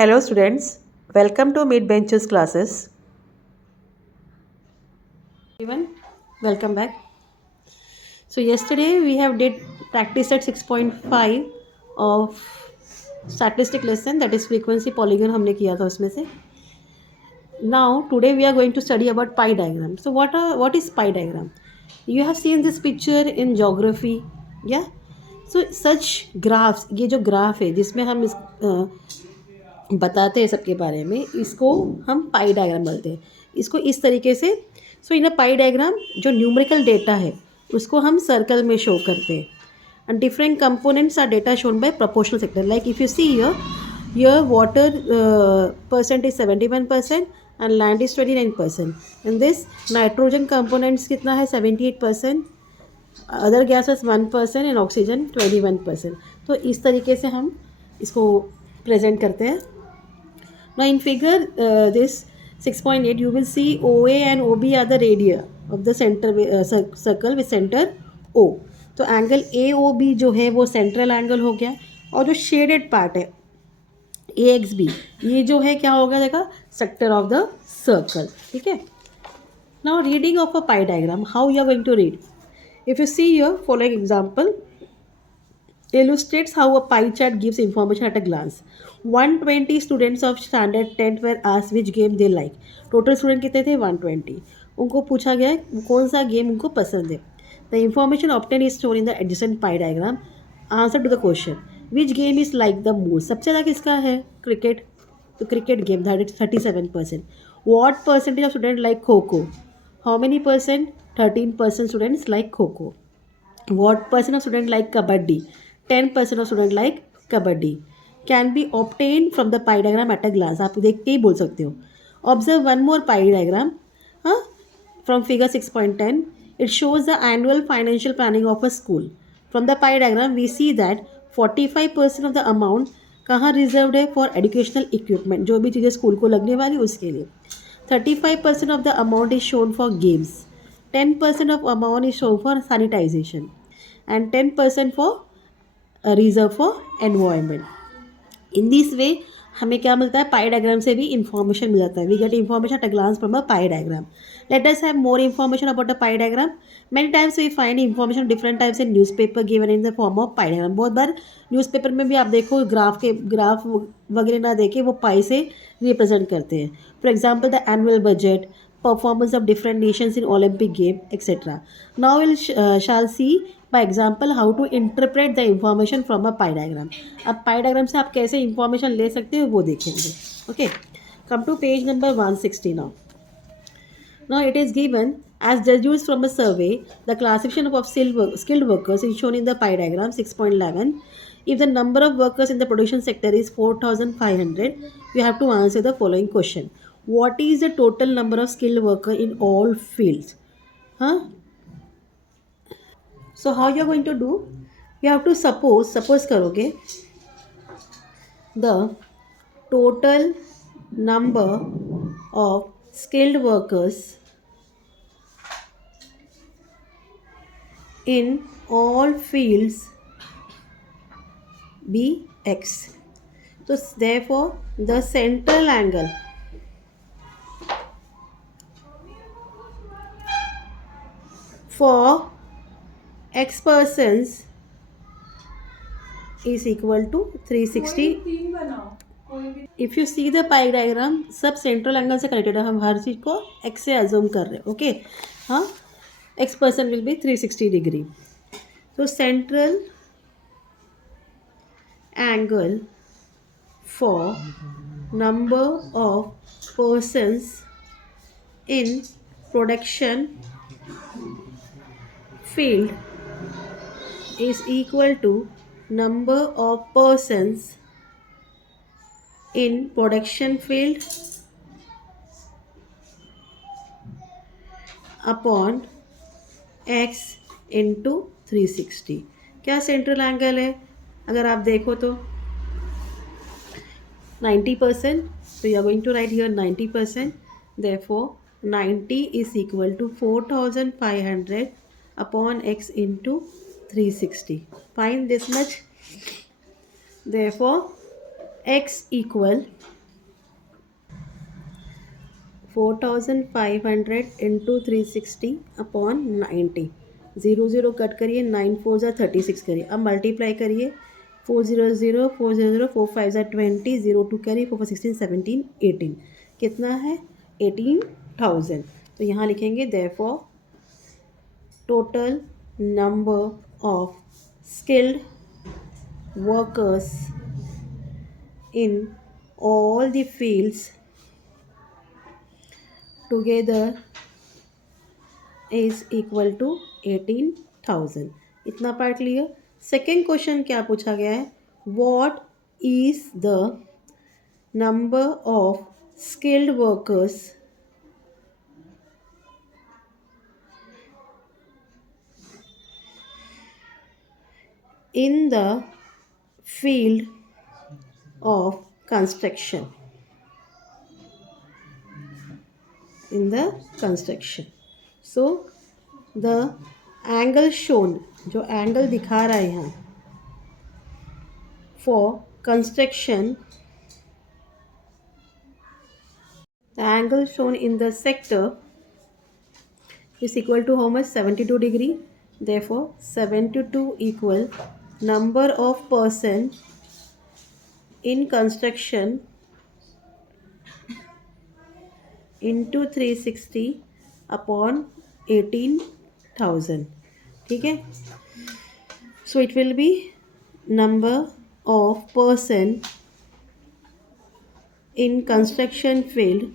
Hello students, welcome to Mid Benches classes. Everyone, welcome back. So yesterday we have did practice at 6.5 of statistic lesson, that is frequency polygon हमने किया था उसमें से. Now today we are going to study about pi diagram. So what is pi diagram? You have seen this picture in geography, yeah. So such graphs, ये जो ग्राफ है जिसमें हम इस बताते हैं सबके बारे में, इसको हम पाई डायग्राम बोलते हैं. इसको इस तरीके से, so in a pie diagram जो न्यूमेरिकल डेटा है उसको हम सर्कल में शो करते हैं. And different components are data shown by proportional sector. Like if you see here water percent is 71% and land is 29%. And this nitrogen components कितना है 78%, other gases 1% and oxygen 21%. तो इस तरीके से हम इसको प्रेजेंट करते हैं. Now in figure this 6.8 you will see OA and OB are the radii of the center circle with center O. तो एंगल AOB जो है वो सेंट्रल एंगल हो गया, और जो शेडेड पार्ट है AXB ये जो है क्या होगा देखा, सेक्टर ऑफ द सर्कल. ठीक है. Now reading of a pie diagram, how you are going to read. If you see your following example illustrates how a pie chart gives information at a glance. 120 students of standard 10 were asked which game they like. Total student कितने थे 120. उनको पूछा गया कौन सा गेम उनको पसंद है. The information obtain is shown in the adjacent pie diagram. Answer to the question which game is like the most. सबसे ज़्यादा किसका है क्रिकेट, तो cricket game that is 37%. What percentage of student like kho kho. How many percent 13% students like kho kho. What percent of student like kabaddi. 10% of student like kabaddi. Can be obtain from the pie diagram at a glance. आप देख के ही बोल सकते हो. Observe one more pie diagram from figure 6.10. It shows the annual financial planning of a school. From the pie diagram we see that 45% of the amount कहाँ reserved है for educational equipment, जो भी चीज़ें स्कूल को लगने वाली उसके लिए. 35% of the amount is shown for games. 10% of amount is shown for sanitisation and 10% for reserve for environment. In this way हमें क्या मिलता है, पाई डायग्राम से भी इंफॉर्मेशन मिल जाता है. We get information at a glance from a pie diagram. Let us have more information about a pie diagram. Many times we find information different types in newspaper given in the form of pie diagram. बहुत बार न्यूज़पेपर में भी आप देखो ग्राफ वगैरह ना देके वो पाई से रिप्रेजेंट करते हैं. For example the annual budget, performance of different nations in Olympic game, etc. Now we'll shall see by example how to interpret the information from a pie diagram. अब pie diagram से आप कैसे information ले सकते हो वो देखेंगे. Okay, come to page number 160 now. Now it is given as deduced from a survey, the classification of skilled workers is shown in the pie diagram 6.11. If the number of workers in the production sector is 4,500, you have to answer the following question. What is the total number of skilled worker in all fields? Huh? So how you are going to do? You have to suppose करोगे the total number of skilled workers in all fields be x. So therefore the central angle for x persons is equal to 360. If you see the pie diagram सब central angle से कनेक्टेड है. हम हर चीज़ को x से अज्यूम कर रहे हैं. ओके हाँ, x person will be 360 degree. तो central angle for number of persons in production field is equal to number of persons in production field upon x into 360. क्या सेंट्रल एंगल है अगर आप देखो तो 90%. So you are going to write here 90%. Therefore 90 is equal to 4,500 upon x into 360. Find this much. Therefore x equal 4500 इंटू 360 अपॉन 90. 0 कट करिए, 9 4 ज़ा 36 करिए. अब मल्टीप्लाई करिए, 400 400 4 5 ज़ा 20, 02 करिए, 4 4 16 17 18. कितना है? 18,000. तो यहाँ लिखेंगे therefore total number of skilled workers in all the fields together is equal to 18,000. इतना पार्ट क्लियर. सेकेंड क्वेश्चन क्या पूछा गया है? What is the number of skilled workers in the field of construction? In the construction. So the angle shown, जो एंगल दिखा रहा है यहाँ for construction, the angle shown in the sector is equal to how much? 72 degree. Therefore 72 equal number of person in construction into 360 upon 18,000. ठीक है. So it will be number of person in construction field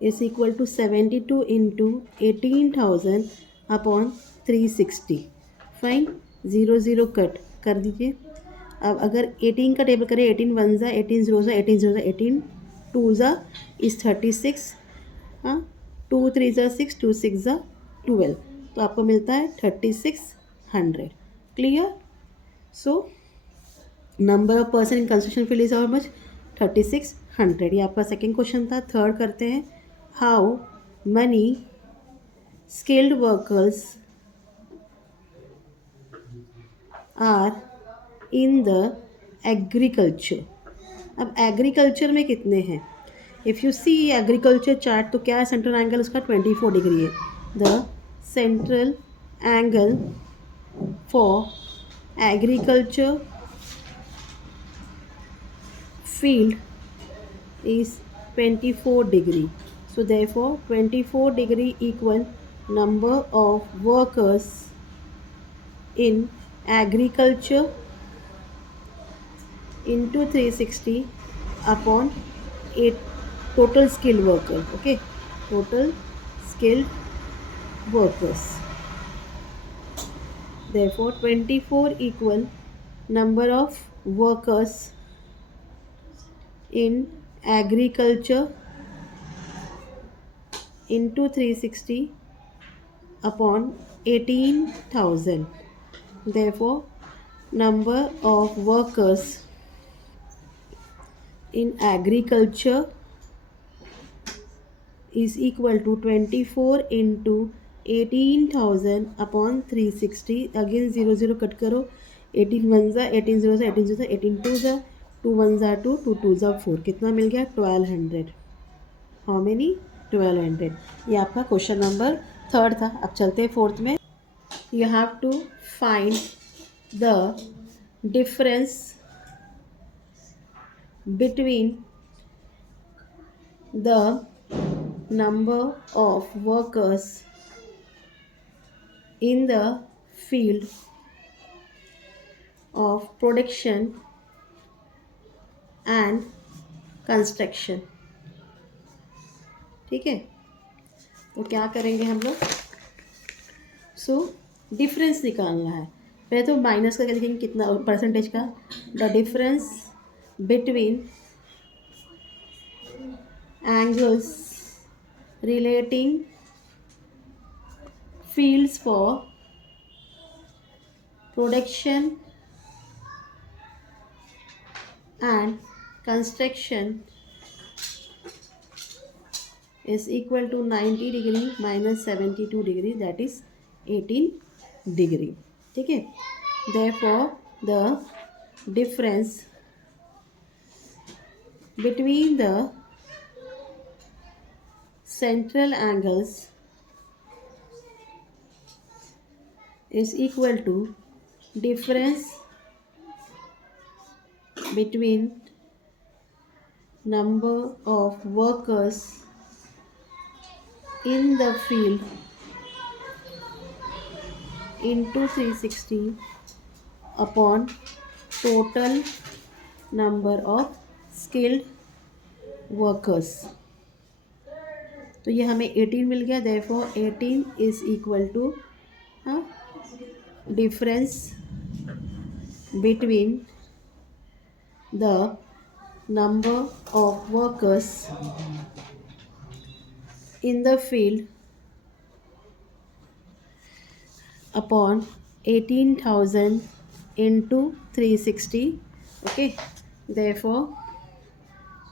is equal to 72 into 18,000 upon 360. फाइन. 0 कट कर दीजिए. अब अगर 18 का टेबल करें, 18 1 ज़ा 18 0 ज़ा 18 0 ज़ा 18 2 ज़ा इज़ 36. हाँ, 2 3 ज़ा 6 2 6 ज़ा 12. तो आपको मिलता है 3600. Clear. So number of person in construction field is how much? 3600. ये आपका सेकेंड क्वेश्चन था. थर्ड करते हैं. How many skilled workers are in the agriculture. अब एग्रीकल्चर में कितने हैं? If you see agriculture chart, तो क्या है? सेंट्रल एंगल उसका 24 डिग्री है. The central angle for agriculture field is 24 degree. So therefore 24 degree equal number of workers in agriculture into 360 upon 8 total skilled workers. Okay, total skilled workers. Therefore 24 equal number of workers in agriculture into 360 upon 18,000. Therefore number of workers in agriculture is equal to 24 into 18,000 upon 360. Again 0 कट करो. 18 1 ज़ा 18 0 ज़ा 18 0 ज़ा 18 2 ज़ा 2 1 ज़ा 2 2 2 ज़ा 4. कितना मिल गया? 1200. How many? 1200. ये आपका क्वेश्चन नंबर थर्ड था. अब चलते हैं फोर्थ में. You have to find the difference between the number of workers in the field of production and construction. ठीक है. तो क्या करेंगे हम लोग? सो डिफरेंस निकालना है. पहले तो माइनस करके लिखेंगे कितना परसेंटेज का. The difference between angles relating fields for production and construction is equal to 90 degree minus 72 degree, that is 18 degree. ठीक है. Therefore, the difference between the central angles is equal to difference between number of workers in the field into 360 upon total number of skilled workers. तो ये हमें 18 मिल गया. Therefore 18 is equal to difference between the number of workers in the field upon 18,000 into 360. Okay, therefore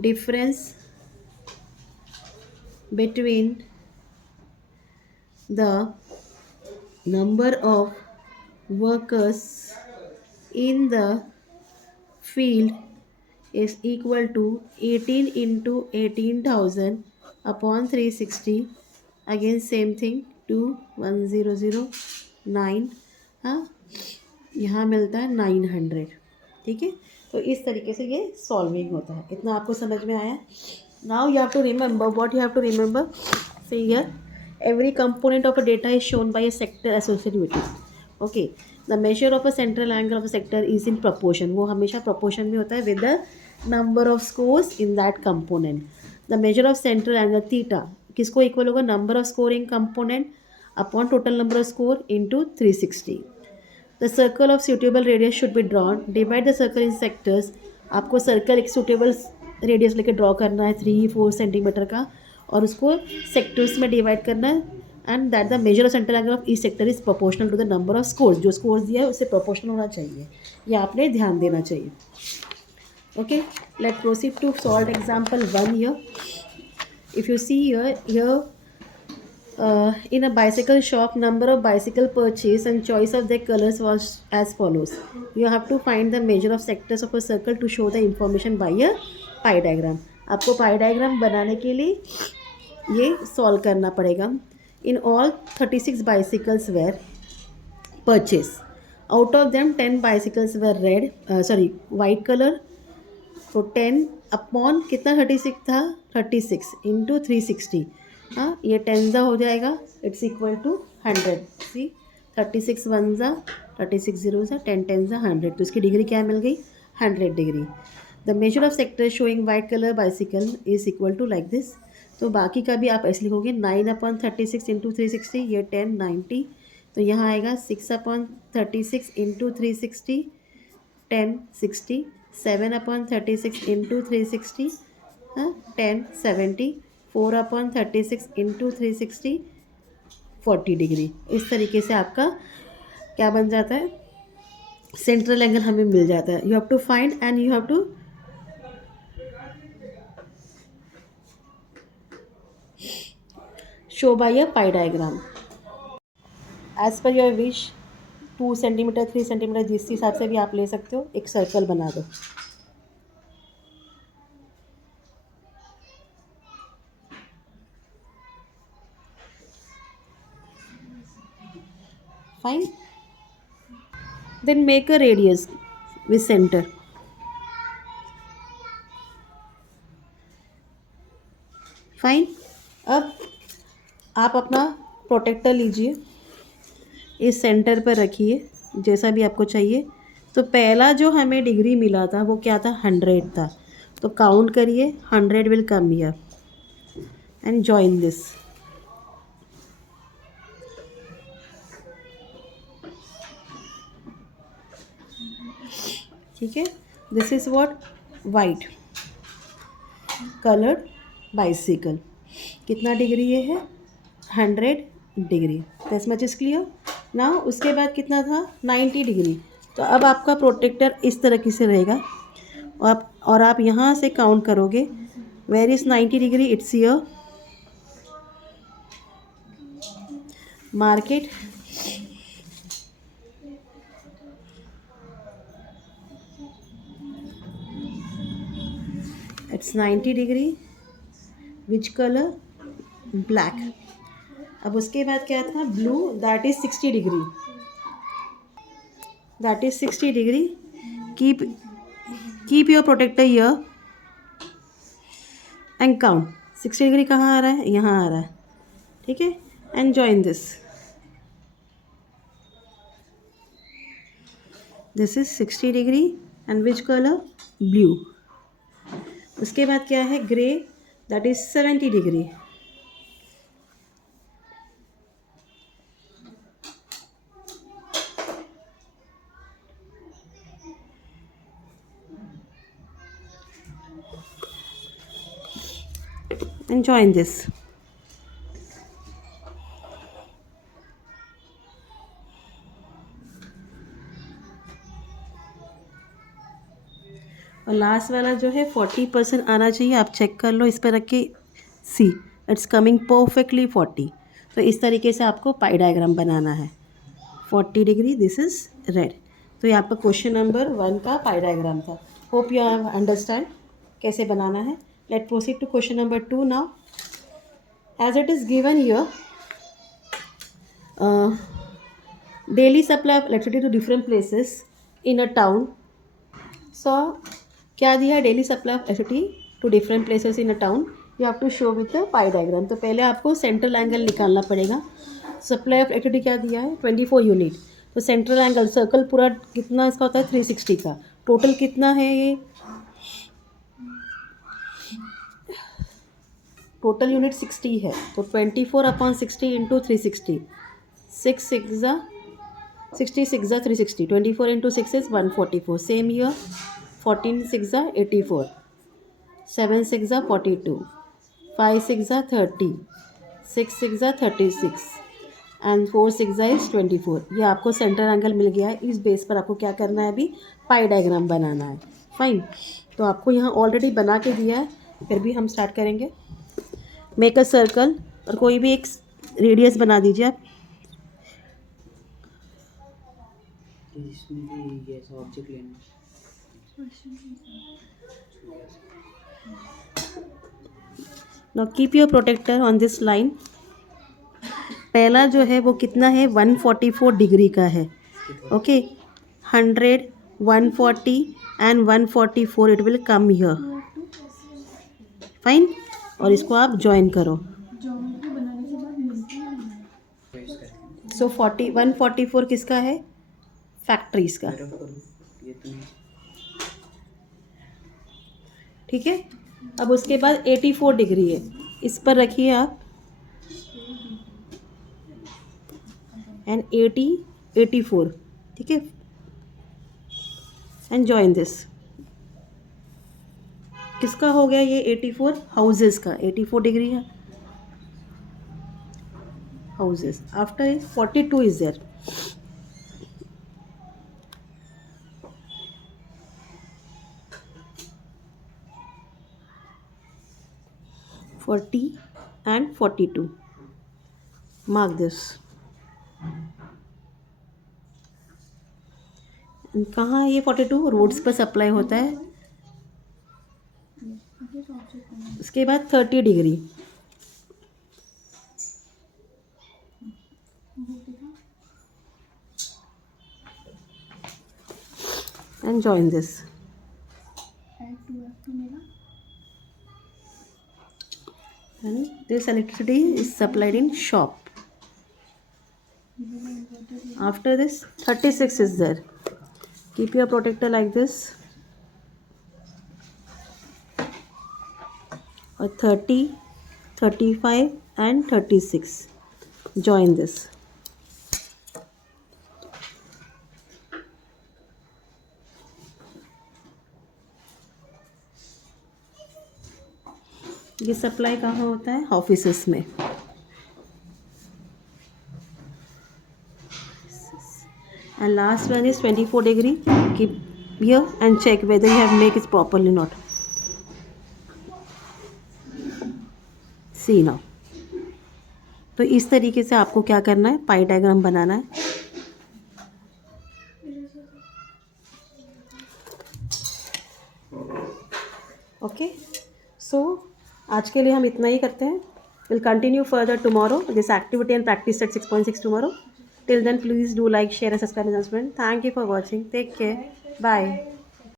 difference between the number of workers in the field is equal to 18 into 18,000 upon 360. Again same thing, 21009. हाँ, यहाँ मिलता है 900. ठीक है, तो इस तरीके से ये सॉल्विंग होता है. इतना आपको समझ में आया? Now you have to remember what you have to remember. See here, every component of a data is shown by a sector associated with it. Okay, the measure of a central angle of a sector is in proportion. वो हमेशा proportion में होता है with the number of scores in that component. The measure of central angle theta किसको equal होगा? Number of scoring component upon total number of score into 360. The circle of suitable radius should be drawn. Divide the circle in sectors. आपको सर्कल एक suitable radius लेके ड्रॉ करना है 3-4 सेंटीमीटर का, और उसको सेक्टर्स में डिवाइड करना है. And that the measure of central angle of each sector is proportional to the number of scores. जो स्कोर्स दिया है उससे प्रोपोर्शनल होना चाहिए. ये आपने ध्यान देना चाहिए. Okay, let proceed to solve example 1 here. If you see here in a bicycle shop, number of bicycle purchase and choice of their colors was as follows. You have to find the measure of sectors of a circle to show the information by a pie diagram. आपको pie diagram बनाने के लिए ये सॉल्व करना पड़ेगा. In all 36 bicycles were purchased. Out of them 10 bicycles were white color. तो 10 अपॉन कितना 36 था, 36 इंटू 360. हाँ, ये 10 हो जाएगा. It's equal to 100. सी 36 1 ज़ा 36 0 ज़ा 10 10 ज़ा 100. तो इसकी डिग्री क्या मिल गई? 100 degree. The measure of sector showing white colour bicycle is equal to like this. तो बाकी का भी आप ऐसे लिखोगे 9/36 इंटू 360. ये 10 90. तो यहाँ आएगा 6/36 इंटू 360 10 60. 7/36 इंटू 360 10 70. 4/36 इंटू 360 40 डिग्री. इस तरीके से आपका क्या बन जाता है? सेंट्रल एंगल हमें मिल जाता है. You have to find and you have to show by a pie diagram as per your wish. 2 centimetre 3 centimetre जिस हिसाब से भी आप ले सकते हो. एक सर्कल बना दो. Fine. Then make a radius with center. Fine. अब आप अपना प्रोटेक्टर लीजिए, इस सेंटर पर रखिए जैसा भी आपको चाहिए. तो पहला जो हमें डिग्री मिला था वो क्या था? 100 था. तो काउंट करिए. 100 will come here and join this. ठीक है, this is what? White coloured bicycle. कितना डिग्री ये है? 100 degree. This much is clear. Now उसके बाद कितना था? 90 डिग्री. तो अब आपका प्रोटेक्टर इस तरीके से रहेगा और आप यहाँ से काउंट करोगे. Where is 90 degree? It's here. Mark it. It's 90 degree, which colour, black. अब उसके बाद क्या था, blue, that is 60 degree, that is 60 degree. Keep your protractor here and count. 60 degree कहाँ आ रहा है, यहाँ आ रहा है, ठीक है। And join this, this is 60 degree and which colour, blue. उसके बाद क्या है, grey, that is 70 degree. And join this. और लास्ट वाला जो है 40% आना चाहिए, आप चेक कर लो इस पर रख के, सी इट्स कमिंग परफेक्टली 40। तो इस तरीके से आपको पाई डायग्राम बनाना है। 40 डिग्री, दिस इज रेड। तो ये आपका क्वेश्चन नंबर 1 का पाई डायग्राम था। होप यू हैव अंडरस्टैंड कैसे बनाना है। Let proceed to question number 2 now. As it is given here, daily supply of electricity to different places in a town. So क्या दिया है, daily supply of electricity to different places in a town, you have to show with the pie diagram. तो पहले आपको central angle निकालना पड़ेगा। Supply of electricity क्या दिया है, 24 यूनिट। तो सेंट्रल एंगल सर्कल पूरा कितना इसका होता है, 360 का। टोटल कितना है ये, टोटल यूनिट 60 है। तो 24/60 इंटू 360, 6 6 60 6 360, 24 इंटू 6 इज 144। सेम ईयर 14 6 84, 7 6 42, 5 6 30, 6 6 36 एंड 4 6 इज 24। ये आपको सेंटर एंगल मिल गया है। इस बेस पर आपको क्या करना है, अभी पाई डायग्राम बनाना है। फाइन, तो आपको यहाँ ऑलरेडी बना के दिया है, फिर भी हम स्टार्ट करेंगे। मेक अ सर्कल, और कोई भी एक रेडियस बना दीजिए आप। इसमें भी ऐसा ऑब्जेक्ट लेना। Now keep your protractor on this line. पहला जो है वो कितना है, 144 डिग्री का है। ओके, 100, 140 एंड 144 it will come here. Fine, और इसको आप ज्वाइन करो। सो 144 किसका है, फैक्ट्रीज का, ये तो ठीक है। अब उसके बाद 84 डिग्री है, इस पर रखिए आप, एंड 80 84, ठीक है। एंड जॉइन दिस, किसका हो गया ये 84, हाउसेस का। 84 डिग्री है, houses. After is 42 is there. and 42, mark this। कहाँ है ये 42, रोड्स पर सप्लाई होता है। उसके बाद 30 degree, and join this. And this electricity is supplied in shop. After this 36 is there. Keep your protector like this. Or 30, 35 and 36. Join this. ये सप्लाई कहाँ होता है, ऑफिसेस में। And last one is 24 degree. Keep here and check whether you have make it properly or not. See now. तो इस तरीके से आपको क्या करना है, पाई डायग्राम बनाना है। ओके, सो आज के लिए हम इतना ही करते हैं. Will continue further tomorrow this activity and practice set 6.6 tomorrow. Till then, please do like, share, and subscribe, and friends. Thank you for watching. Take care. Bye.